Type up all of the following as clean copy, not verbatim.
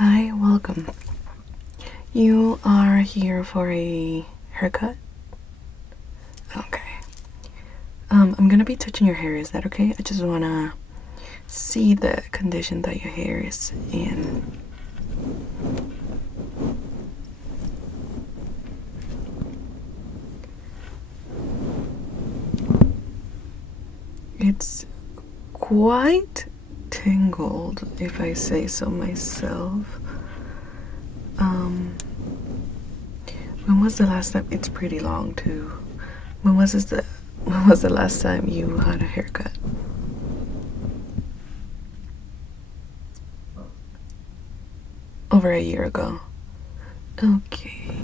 Hi, welcome. You are here for a haircut? Okay. I'm gonna be touching your hair, is that okay? I just wanna see the condition that your hair is in. It's quite tangled, if I say so myself. When was the last time? It's pretty long too. When was the last time you had a haircut? Over a year ago. Okay.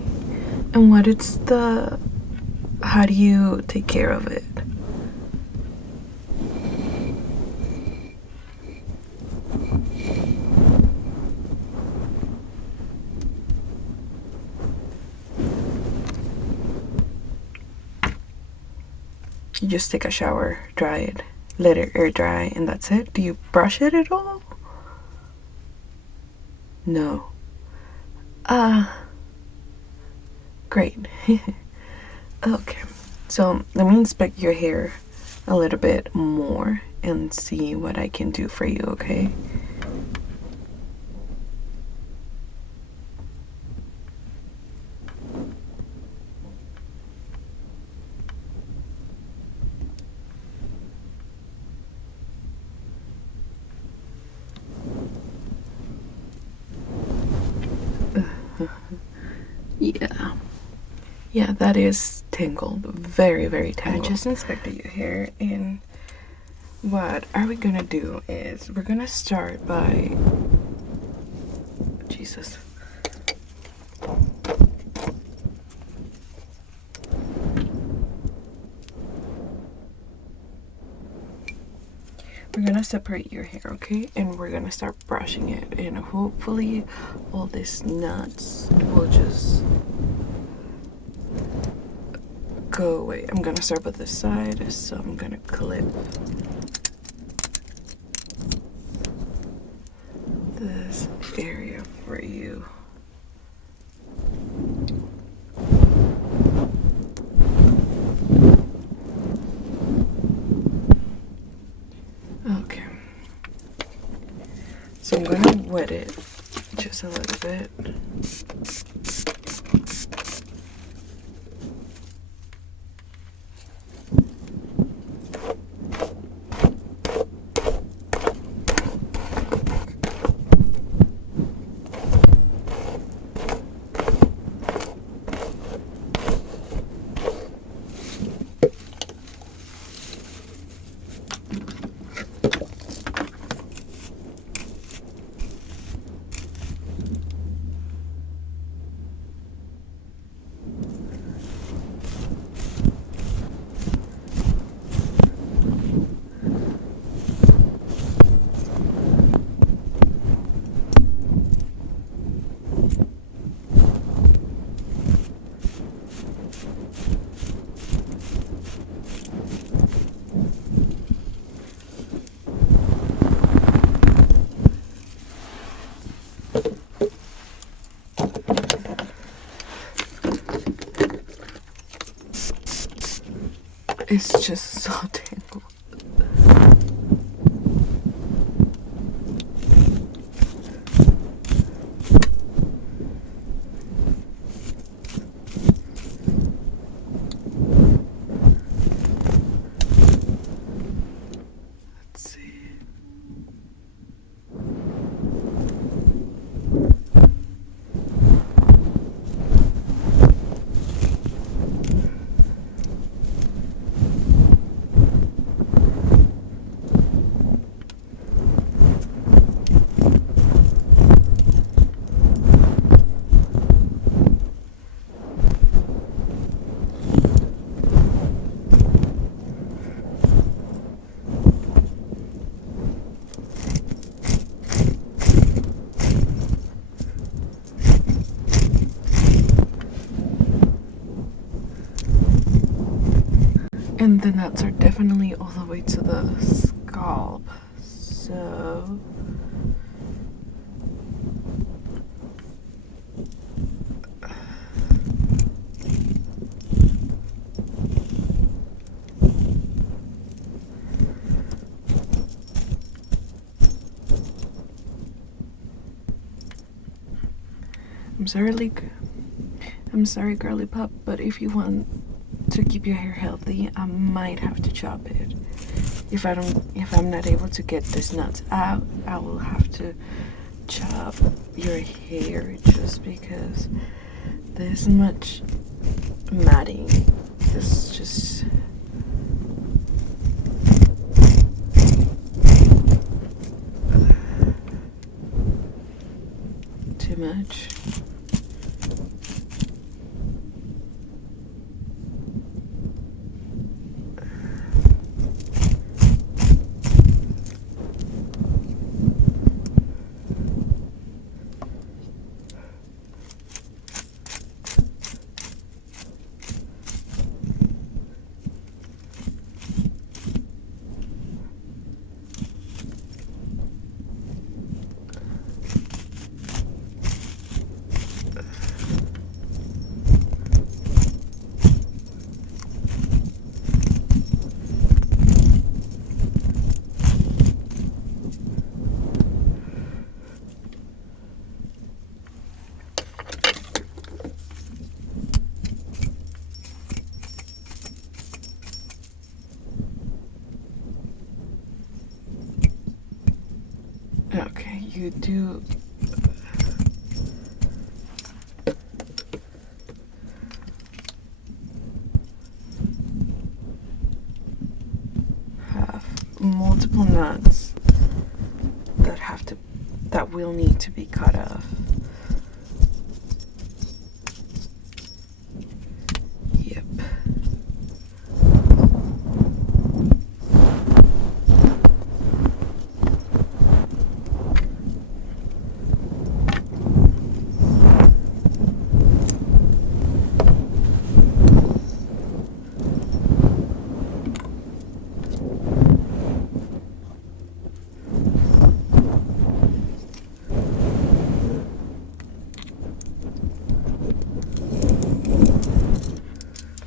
And how do you take care of it? You just take a shower, dry it, let it air dry, and that's it? Do you brush it at all? No. Great. Okay. So let me inspect your hair a little bit more and see what I can do for you, okay? Yeah, that is tangled. Very, very tangled. I just inspected your hair, and what are we gonna do is we're gonna start by... Jesus. We're gonna separate your hair, okay? And we're gonna start brushing it, and hopefully all these knots will just go away. I'm gonna start with this side, so I'm gonna clip this area for you. Okay. So I'm gonna wet it just a little bit. It's just so tangled. Let's see. And the nuts are definitely all the way to the scalp. So I'm sorry, girly pup, but if you want to keep your hair healthy, I might have to chop it. If I'm not able to get this nuts out, I will have to chop your hair just because this much matting is just too much. Okay, you do have multiple nuts that will need to be cut off. Yep.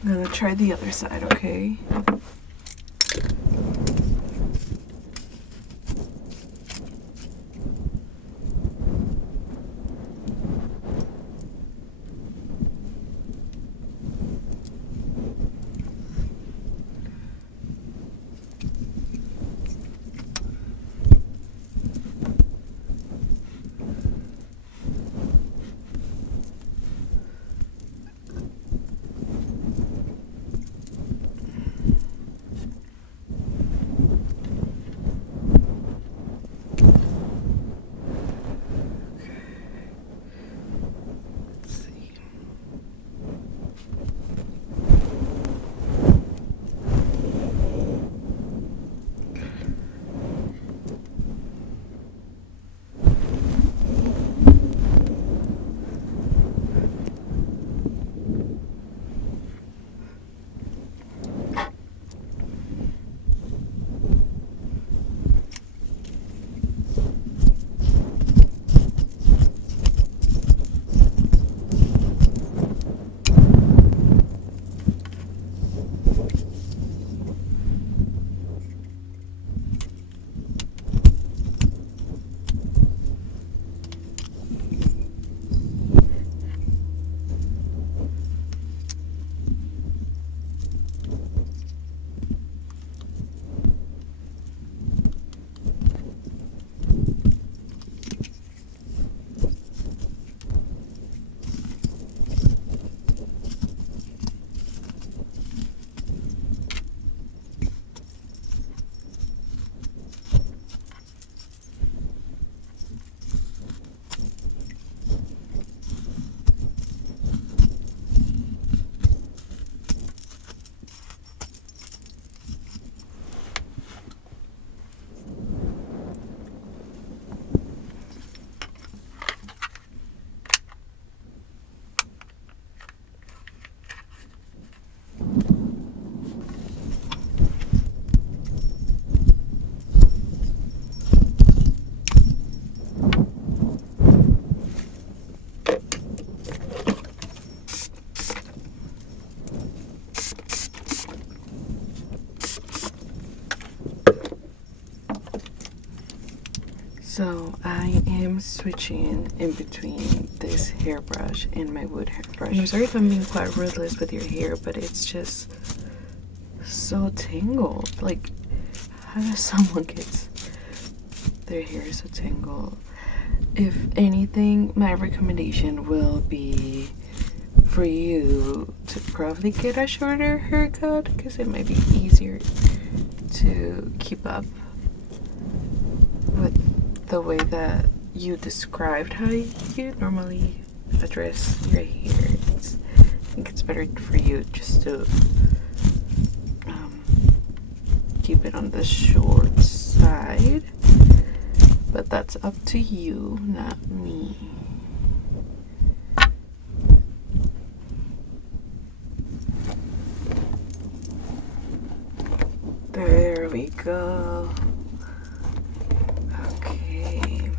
I'm gonna try the other side, okay? So I am switching in between this hairbrush and my wood hairbrush. I'm sorry if I'm being quite ruthless with your hair, but it's just so tangled. Like, how does someone get their hair so tangled? If anything, my recommendation will be for you to probably get a shorter haircut, because it might be easier to keep up with the way that you described how you normally address your hair. I think it's better for you just to keep it on the short side, but that's up to you, not me. There we go. Okay.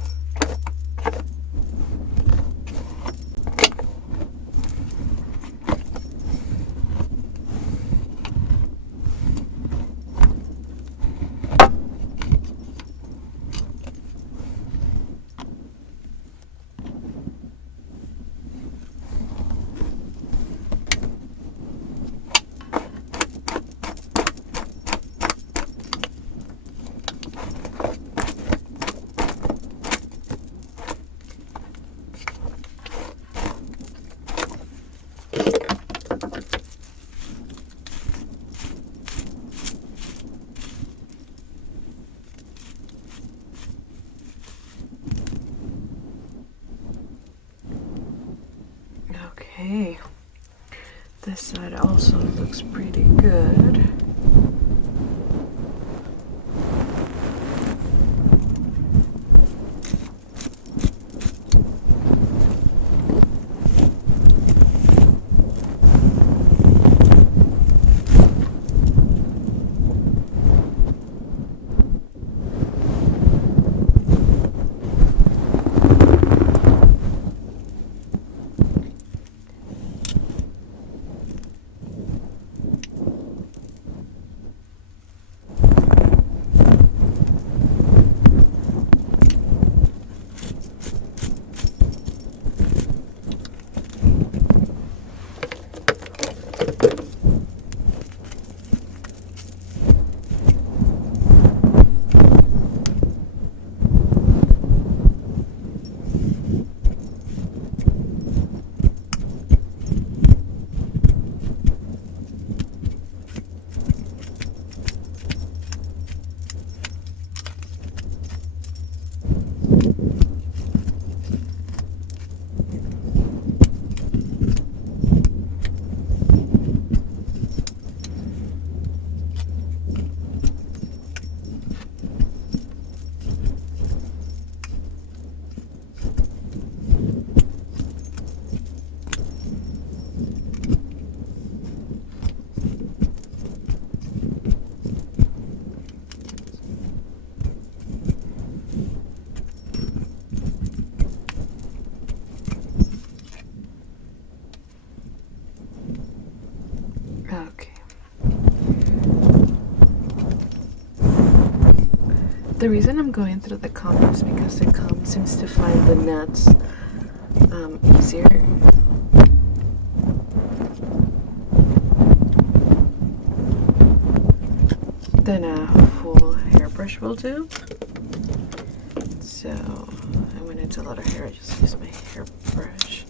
Okay, this side also looks pretty good. Okay. The reason I'm going through the comb is because the comb seems to find the nuts easier. Than a full hairbrush will do. So, when it's a lot of hair, I just use my hairbrush.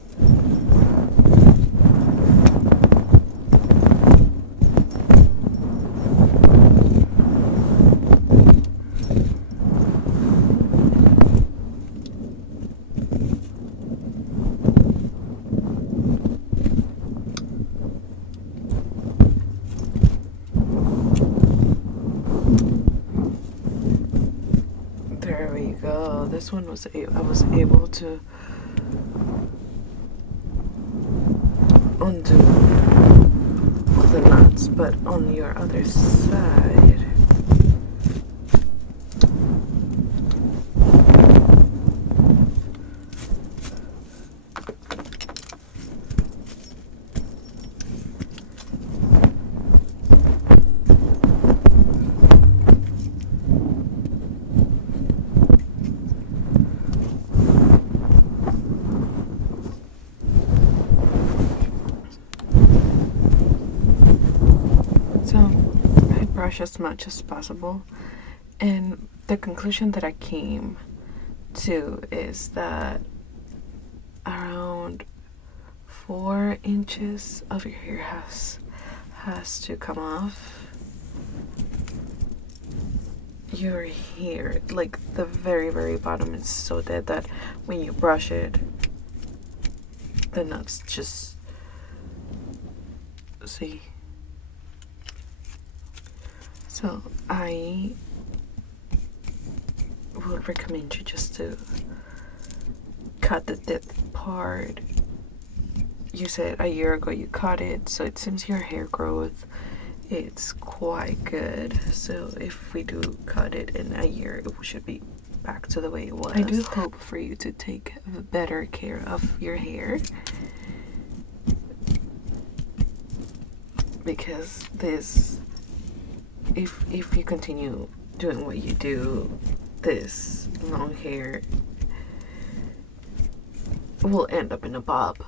There we go. This one was I was able to undo the knots, but on your other side, brush as much as possible. And the conclusion that I came to is that around 4 inches of your hair has to come off. Your hair, like the very, very bottom, is so dead that when you brush it, the nuts just see. So I would recommend you just to cut the dead part. You said a year ago you cut it, so it seems your hair growth it's quite good. So if we do cut it in a year, it should be back to the way it was. I do hope for you to take better care of your hair, because this, if you continue doing what you do, this long hair will end up in a bob.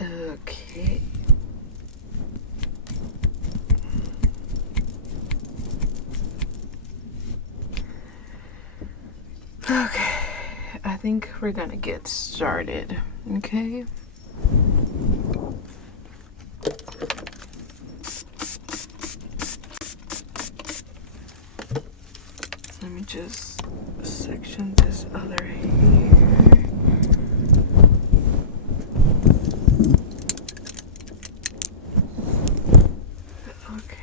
Okay. Okay, I think we're gonna get started, okay? Let me just section this other hair. Okay.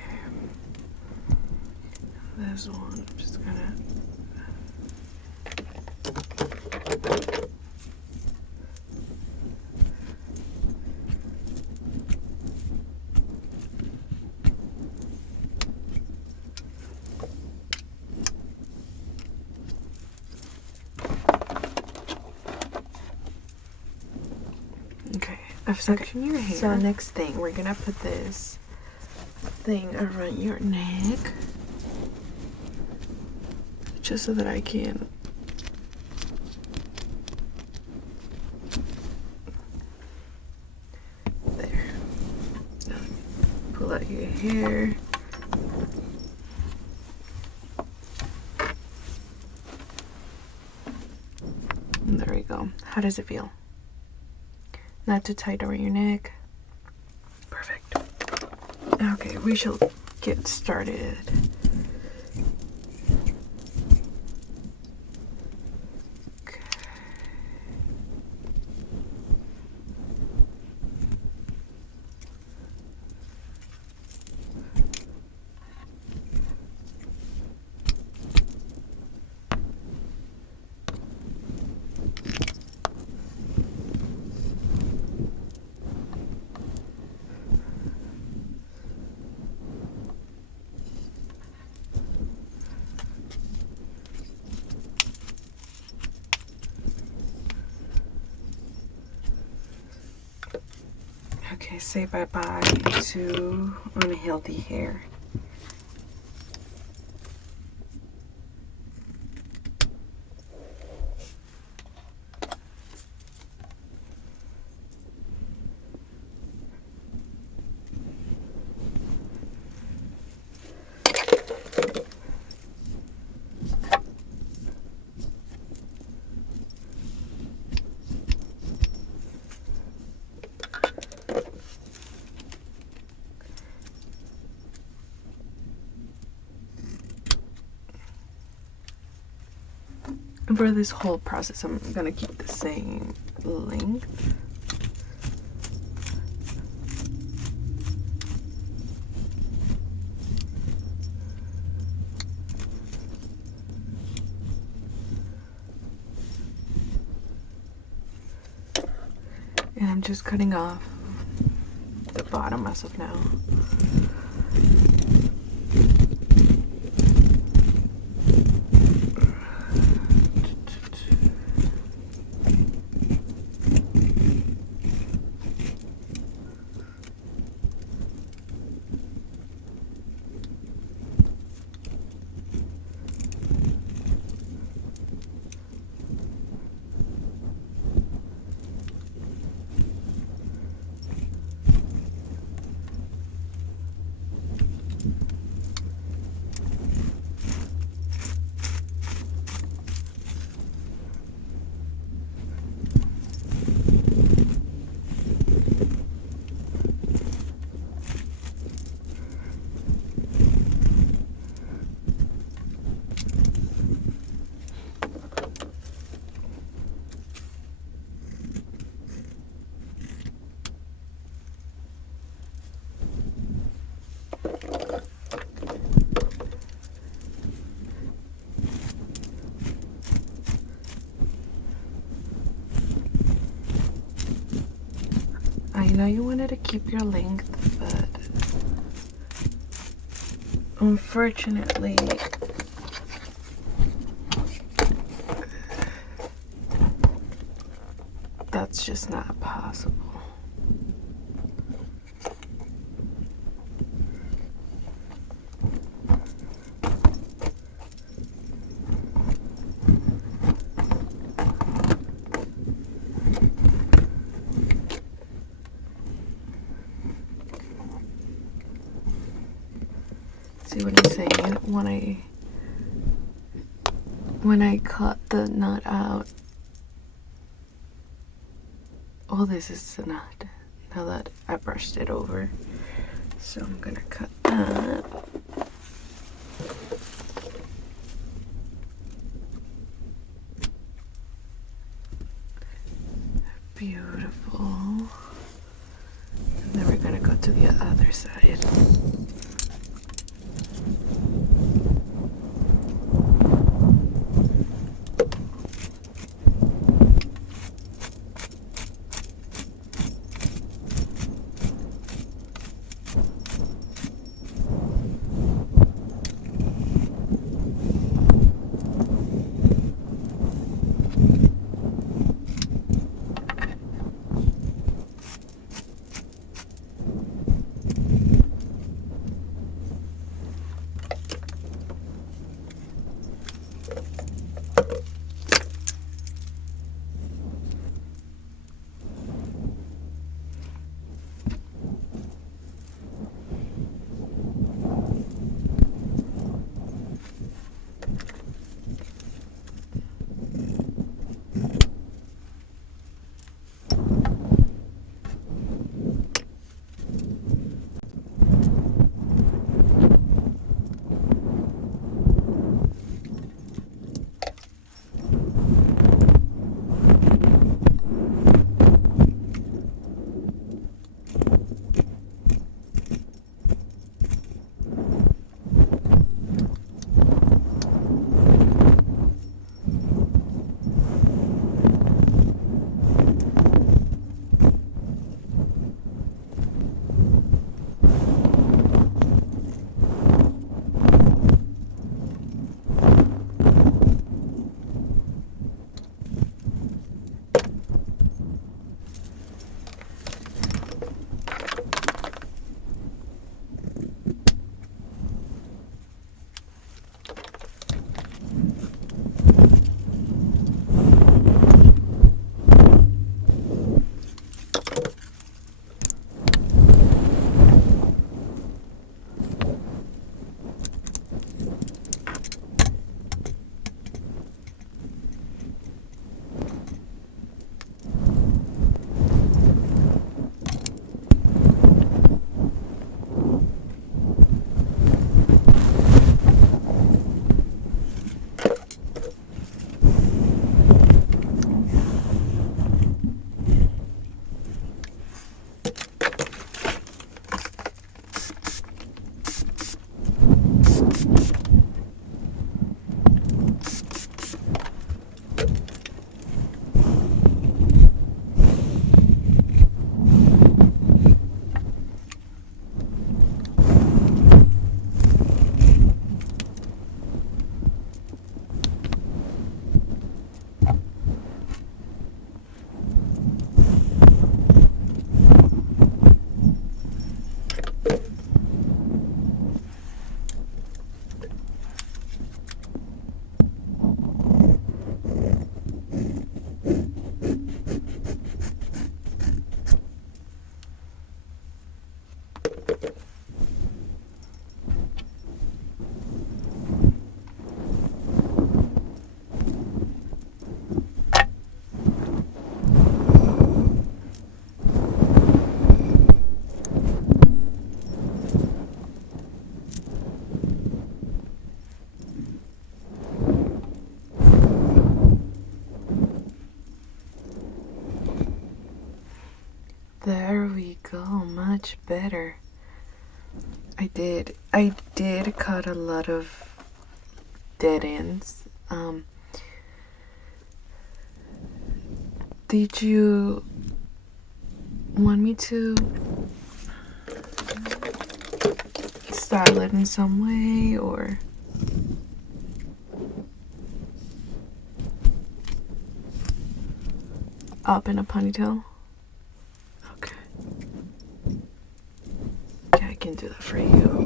This one, I'm just gonna... Okay, I've sectioned your hair. So next thing, we're gonna put this thing around your neck, just so that I can there. Now pull out your hair. And there we go. How does it feel? Not too tight around your neck. Perfect. Okay, we shall get started. Okay. Okay, say bye-bye to unhealthy hair. And for this whole process, I'm gonna keep the same length. And I'm just cutting off the bottom as of now. I know you wanted to keep your length, but unfortunately, that's just not possible. See what I'm saying? When I cut the nut out, all this is the nut. Now that I brushed it over, so I'm gonna cut that. Beautiful. And then we're gonna go to the other side. much better. I did cut a lot of dead ends. Did you want me to style it in some way, or up in a ponytail? Okay. Yeah, I can do that for you.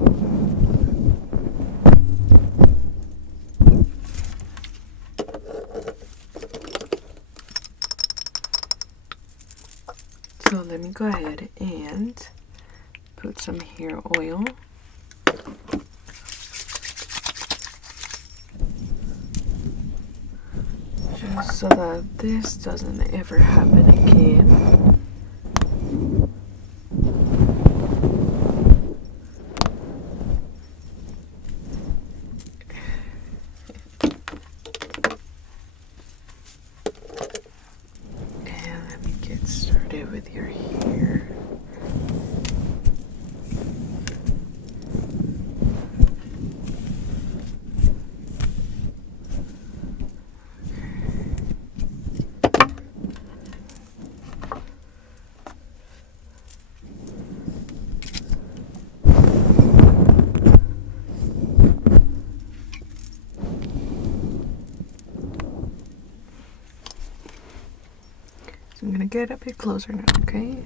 So let me go ahead and put some hair oil. Just so that this doesn't ever happen again. And let me get started with your hair. I'm gonna get a bit closer now, okay?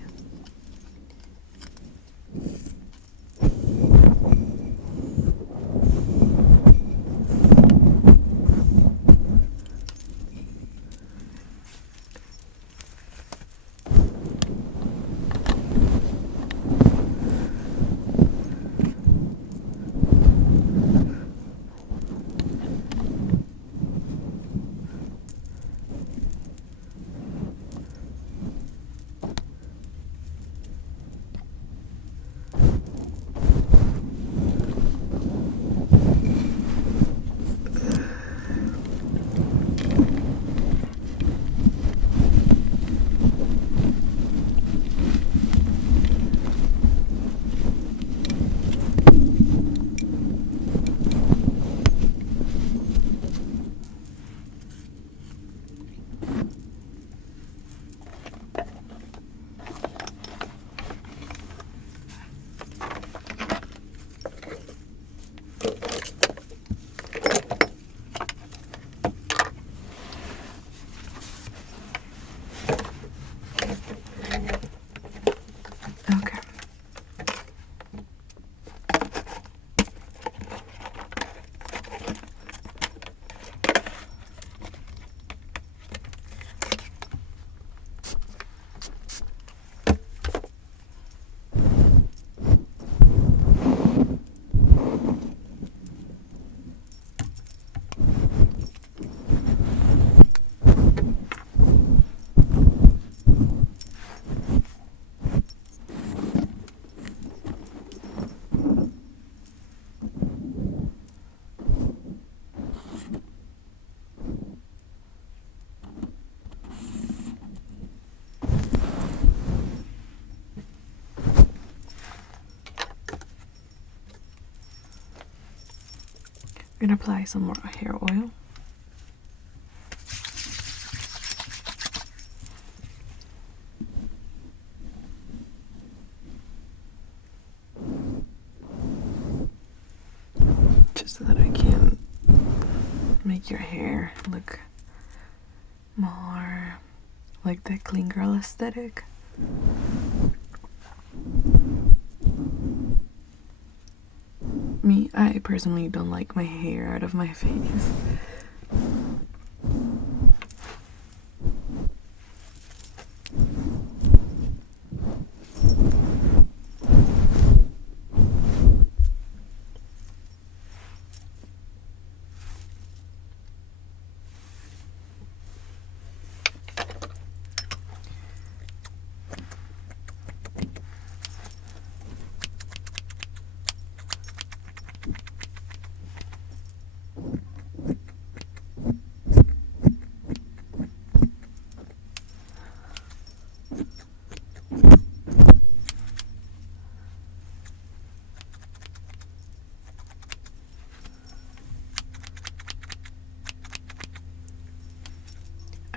Okay. I'm gonna apply some more hair oil. Just so that I can make your hair look more like the clean girl aesthetic. Me, I personally don't like my hair out of my face.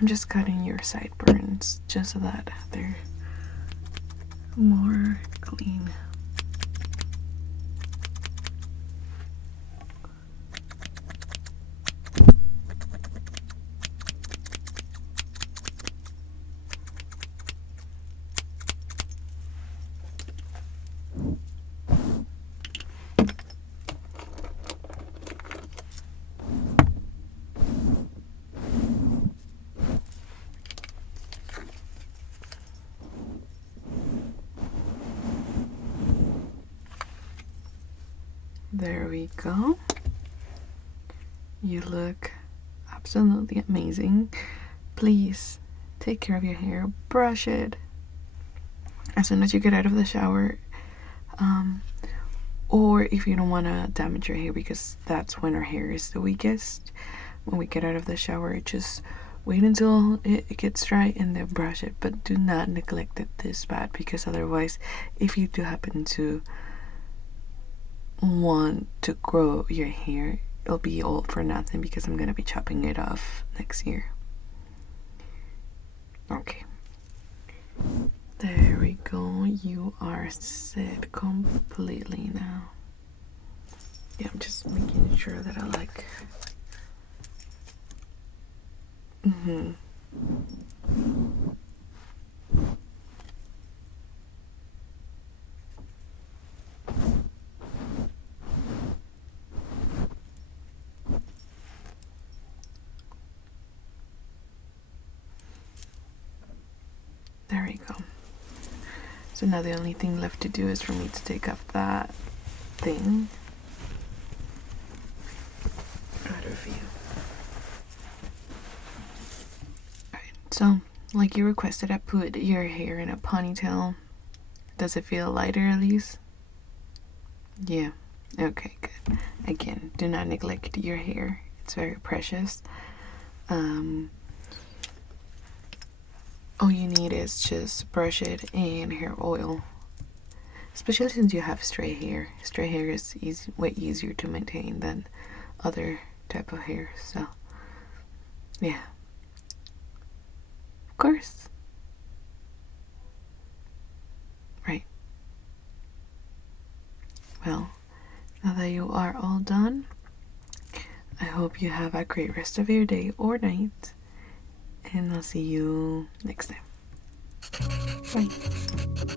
I'm just cutting your sideburns just so that they're more clean. There we go. You look absolutely amazing. Please take care of your hair, brush it as soon as you get out of the shower. Or if you don't want to damage your hair, because that's when our hair is the weakest. When we get out of the shower, just wait until it gets dry and then brush it. But do not neglect it this bad, because otherwise, if you do happen to want to grow your hair, it'll be all for nothing, because I'm gonna be chopping it off next year. Okay, there we go. You are set completely now. Yeah, I'm just making sure that I like There we go. So now the only thing left to do is for me to take off that thing out of you. Alright, so like you requested, I put your hair in a ponytail. Does it feel lighter at least? Yeah. Okay, good. Again, do not neglect your hair. It's very precious. All you need is just brush it and hair oil. Especially since you have straight hair. Straight hair is way easier to maintain than other type of hair. So, yeah. Of course. Right. Well, now that you are all done, I hope you have a great rest of your day or night. And I'll see you next time. Bye.